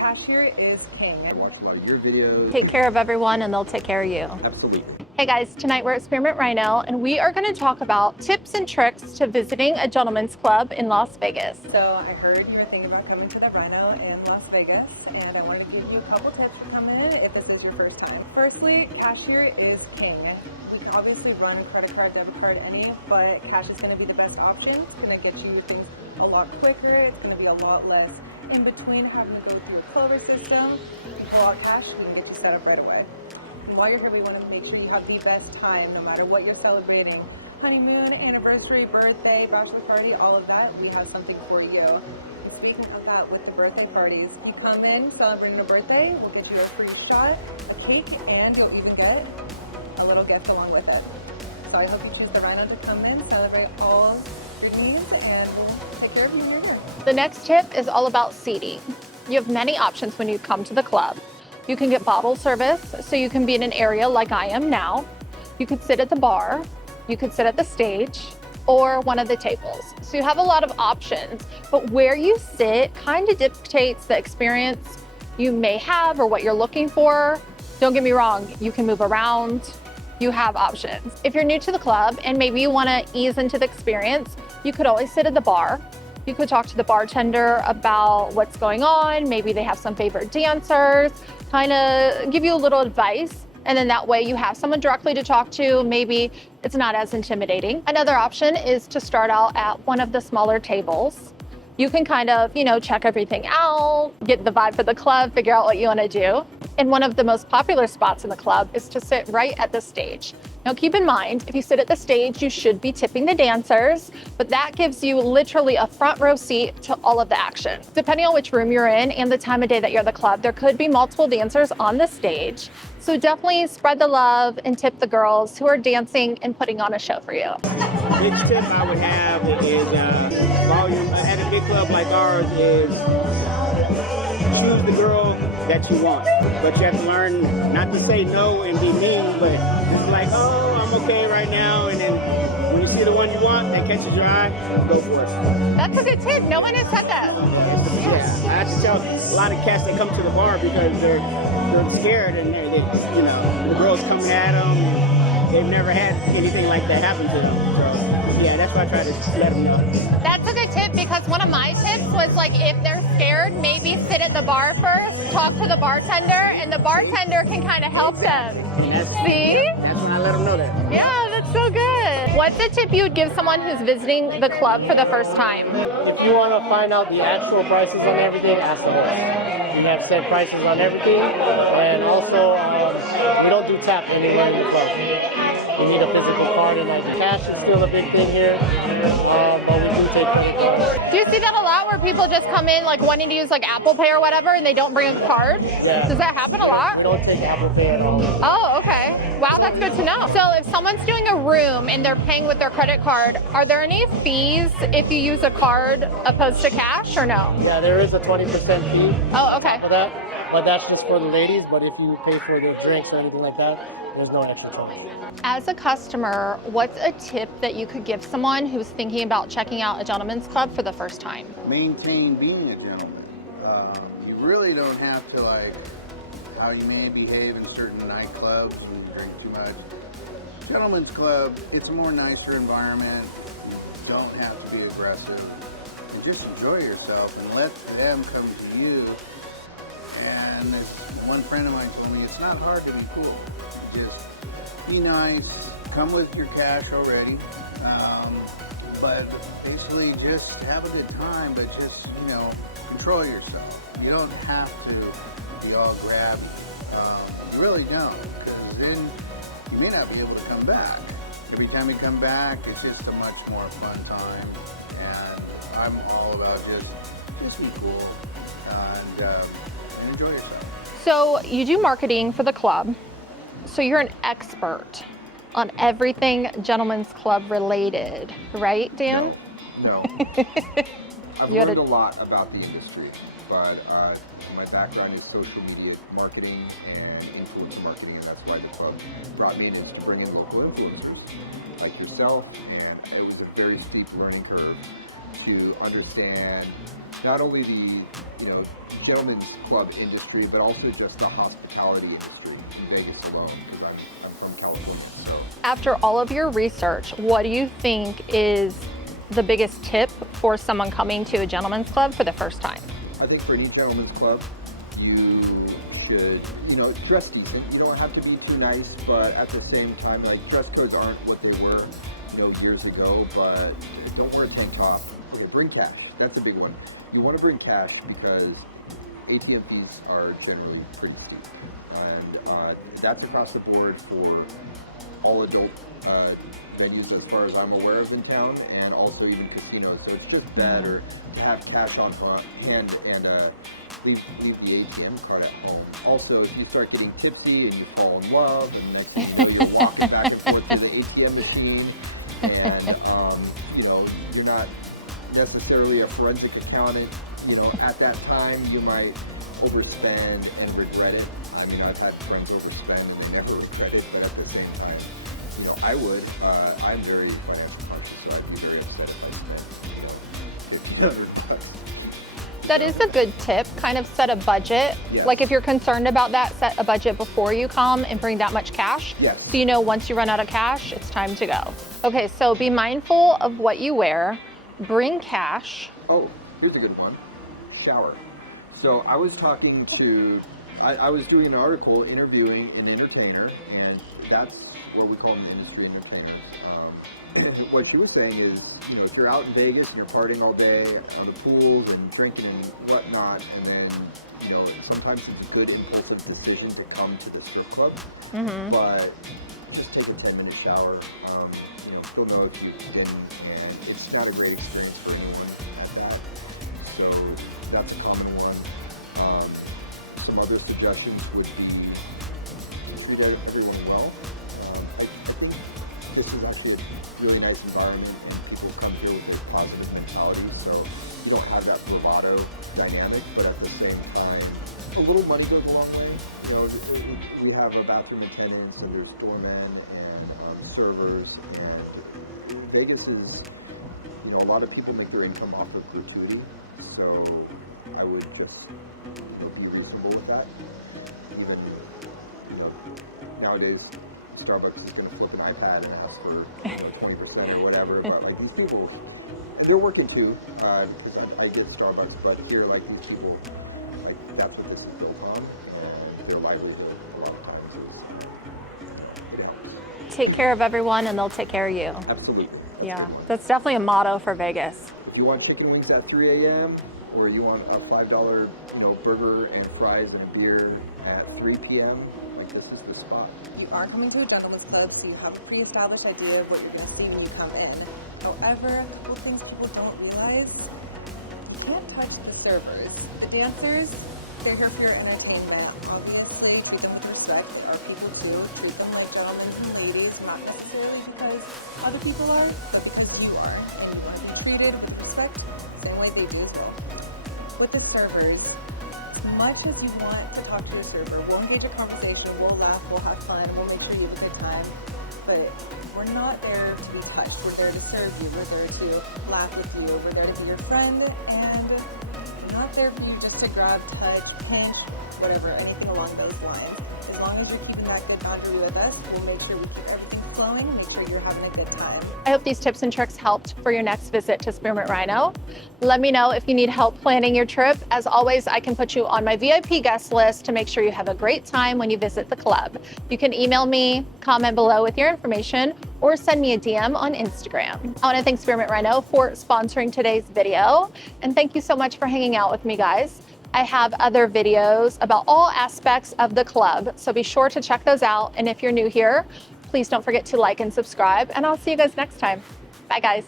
cashier is king. I watch a lot of your videos. Take care of everyone and they'll take care of you. Absolutely. Hey guys, tonight we're at Spearmint Rhino and we are going to talk about tips and tricks to visiting a gentleman's club in Las Vegas. So I heard you were thinking about coming to the Rhino in Las Vegas, and I wanted to give you a couple tips for coming in if this is your first time. Firstly, cashier is king. We can obviously run a credit card, debit card, any, but cash is going to be the best option. It's going to get you things a lot quicker. It's going to be a lot less in between having to go through a Clover system. You pull out cash, we can get you set up right away. And while you're here, we want to make sure you have the best time, no matter what you're celebrating. Honeymoon, anniversary, birthday, bachelor party, all of that, we have something for you. And speaking of that, with the birthday parties, you come in celebrating a birthday, we'll get you a free shot, a cake, and you'll even get a little gift along with it. So I hope you choose the Rhino to come in, celebrate all your needs, and we'll take care of you when you're here. The next tip is all about seating. You have many options when you come to the club. You can get bottle service, so you can be in an area like I am now. You could sit at the bar, you could sit at the stage, or one of the tables. So you have a lot of options, but where you sit kind of dictates the experience you may have or what you're looking for. Don't get me wrong, you can move around, you have options. If you're new to the club and maybe you want to ease into the experience, you could always sit at the bar. You could talk to the bartender about what's going on. Maybe they have some favorite dancers, kind of give you a little advice. And then that way you have someone directly to talk to. Maybe it's not as intimidating. Another option is to start out at one of the smaller tables. You can kind of, check everything out, get the vibe for the club, figure out what you want to do. And one of the most popular spots in the club is to sit right at the stage. Now keep in mind, if you sit at the stage, you should be tipping the dancers, but that gives you literally a front row seat to all of the action. Depending on which room you're in and the time of day that you're at the club, there could be multiple dancers on the stage. So definitely spread the love and tip the girls who are dancing and putting on a show for you. Big tip I would have is volume at a big club like ours is choose the girl that you want, but you have to learn not to say no and be mean, but it's like, oh, I'm okay right now, and then when you see the one you want that catches your eye, go for it. That's a good tip. No one has said that. Yeah, I have to tell a lot of cats that come to the bar because they're scared and the girls coming at them. And they've never had anything like that happen to them. So, yeah, that's why I try to let them know. That's a good tip because one of my tips was like if they're scared, maybe sit at the bar first, talk to the bartender, and the bartender can kind of help them. See? That's when I let them know that. Yeah, that's so good. What's a tip you would give someone who's visiting the club for the first time? If you want to find out the actual prices on everything, ask the host. We have set prices on everything, and also we don't do tap anywhere in the club. You need a physical card, and like cash is still a big thing here, but we do take credit cards. Do you see that a lot where people just come in like wanting to use like Apple Pay or whatever and they don't bring a card? Yeah. Does that happen a lot? We don't take Apple Pay at all. Oh, okay. Wow, that's good to know. So if someone's doing a room and they're paying with their credit card, are there any fees if you use a card opposed to cash or no? Yeah, there is a 20% fee Oh, okay. for that, but that's just for the ladies. But if you pay for the drinks or anything like that, there's no extra charge. As a customer, what's a tip that you could give someone who's thinking about checking out a gentleman's club for the first time? Maintain being a gentleman. You really don't have to like how you may behave in certain nightclubs and drink too much. Gentleman's club, it's a more nicer environment. You don't have to be aggressive. And just enjoy yourself and let them come to you. And one friend of mine told me it's not hard to be cool. Just be nice, come with your cash already, but basically just have a good time, but just, control yourself. You don't have to be all grabby. You really don't, because then you may not be able to come back. Every time you come back, it's just a much more fun time, and I'm all about just be cool and enjoy yourself. So you do marketing for the club, so you're an expert on everything gentleman's club related, right, Dan? No. I've learned a lot about the industry, but my background is social media marketing and influencer marketing, and that's why the club brought me in, is to bring in local influencers like yourself, and it was a very steep learning curve. to understand not only the gentlemen's club industry, but also just the hospitality industry in Vegas alone, because I'm from California. So after all of your research, what do you think is the biggest tip for someone coming to a gentleman's club for the first time? I think for any gentleman's club, you should, dress decent. You don't have to be too nice, but at the same time, like, dress codes aren't what they were, years ago, but don't wear a tank top. Okay, bring cash. That's a big one. You want to bring cash because ATM fees are generally pretty steep. And that's across the board for all adult venues as far as I'm aware of in town, and also even casinos. So it's just better to have cash on hand and leave the ATM card at home. Also, if you start getting tipsy and you fall in love, and next thing you know, you're walking back and forth through the ATM machine, and you're not necessarily a forensic accountant, at that time you might overspend and regret it. I mean, I've had friends overspend and they never regret it, but at the same time, I would. I'm very financial conscious, so I'd be very upset if I spent, $1,500. That is a good tip. Kind of set a budget. Yes. Like if you're concerned about that, set a budget before you come and bring that much cash. Yes. So once you run out of cash, it's time to go. Okay, so be mindful of what you wear. Bring cash. Oh, here's a good one. Shower. So I was talking to, I was doing an article interviewing an entertainer, and that's what we call them, industry entertainers. And what she was saying is, if you're out in Vegas and you're partying all day on the pools and drinking and whatnot, and then, sometimes it's a good impulsive decision to come to the strip club, but just take a 10-minute shower. Still know if you've been, and it's not a great experience for anyone at that. So that's a common one. Some other suggestions would be treat everyone well. I think this is actually a really nice environment, and people come here with a positive mentality, so you don't have that bravado dynamic, but at the same time, a little money goes a long way. We have a bathroom attendants, and there's doormen and servers, and Vegas is, a lot of people make their income off of gratuity, so I would just be reasonable with that. Even nowadays, Starbucks is going to flip an iPad and ask for 20% or whatever, but like these people, and they're working too, because I get Starbucks, but here, like, these people, like, that's what this is built on. Their livelihood a lot of times is, it helps. Take care of everyone and they'll take care of you. Absolutely. Yeah, that's definitely a motto for Vegas. If you want chicken wings at 3 a.m. or you want a $5, burger and fries and a beer at 3 p.m., like, this is the spot. You are coming to a gentleman's club, so you have a pre-established idea of what you're going to see when you come in. However, a couple things people don't realize: you can't touch the servers. The dancers, they're here for your entertainment. Obviously, treat them with respect. Our people too. Treat them like gentlemen and ladies, not necessarily because other people are, but because you are. And you want to be treated with respect the same way they do. With the servers, as much as you want to talk to your server, we'll engage a conversation, we'll laugh, we'll have fun, we'll make sure you have a good time, but we're not there to be touched. We're there to serve you. We're there to laugh with you. We're there to be your friend, and we're not there for you just to grab, touch, pinch, whatever, anything along those lines. As long as you're keeping that good boundary with us, we'll make sure we keep everything flowing and make sure you're having a good time. I hope these tips and tricks helped for your next visit to Spearmint Rhino. Let me know if you need help planning your trip. As always, I can put you on my VIP guest list to make sure you have a great time when you visit the club. You can email me, comment below with your information, or send me a DM on Instagram. I want to thank Spearmint Rhino for sponsoring today's video, and thank you so much for hanging out with me, guys. I have other videos about all aspects of the club, so be sure to check those out. And if you're new here, please don't forget to like and subscribe, and I'll see you guys next time. Bye, guys.